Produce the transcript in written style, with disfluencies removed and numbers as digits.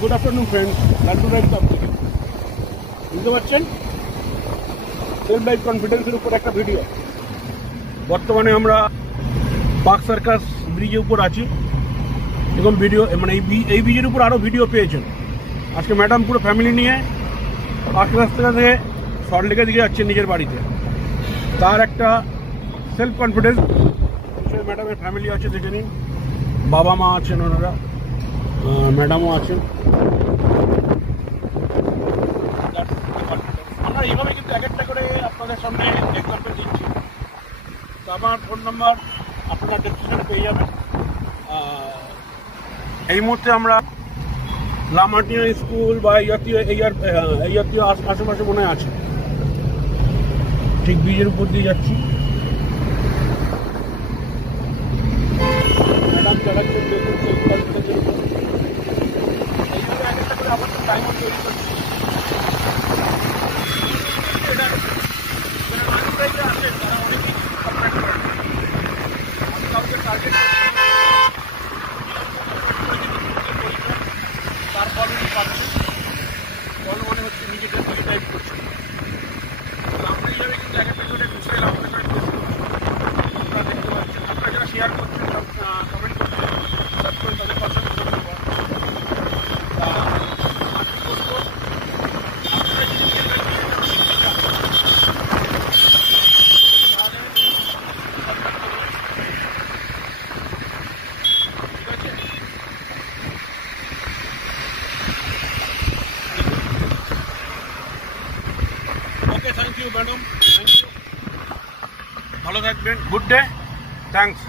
Good afternoon friends, Laddu life club থেকে বুঝতে পারছেন সেলফ লাইফ কনফিডেন্সের উপর একটা ভিডিও। বর্তমানে আমরা পার্ক সার্কাস ব্রিজের উপর আছি। এখন ভিডিও মানে এই ব্রিজের উপর আরও ভিডিও পেয়েছেন। আজকে ম্যাডাম পুরো ফ্যামিলি নিয়ে পার্ক রাস্তা থেকে সল্টলেকের দিকে যাচ্ছেন নিজের বাড়িতে। তার একটা সেলফ কনফিডেন্স, ম্যাডামের ফ্যামিলি আছে দেখে নিন, বাবা মা আছেন, ওনারা ম্যাডামও আছেন। আমরা এইভাবে কিন্তু এক একটা করে আপনাদের সামনে এক্সাম্পল দিচ্ছি। তো আমার ফোন নাম্বার আপনারা ডেসক্রিপশনে পেয়ে যাবেন। এই মুহূর্তে আমরা লামাটিয়া স্কুল বা এই জাতীয় আশেপাশে মনে হয় আছে, ঠিক ব্রিজের উপর দিয়ে যাচ্ছি। ম্যাডাম চালাচ্ছেন, এইভাবে এক একটা করে আবার টাইমও তৈরি করছি। আসেন তারা অনেকেই কন্ট্যাক্ট করেন। আমি কাউকে টার্গেট তারপরে পাচ্ছেন বল মনে হচ্ছে নিজেদের দিকে টাইপ করছে। আমরা এইভাবে কিন্তু এক একটা করে ঢুকে এলাম, আপনারা দেখতে পাচ্ছেন। আপনারা যারা শেয়ার করছেন, কমেন্ট করছেন, সার্চ করে তাদের পাশে thank you madam, thank you, ভালো থাকবেন, গুড ডে, থ্যাংকস।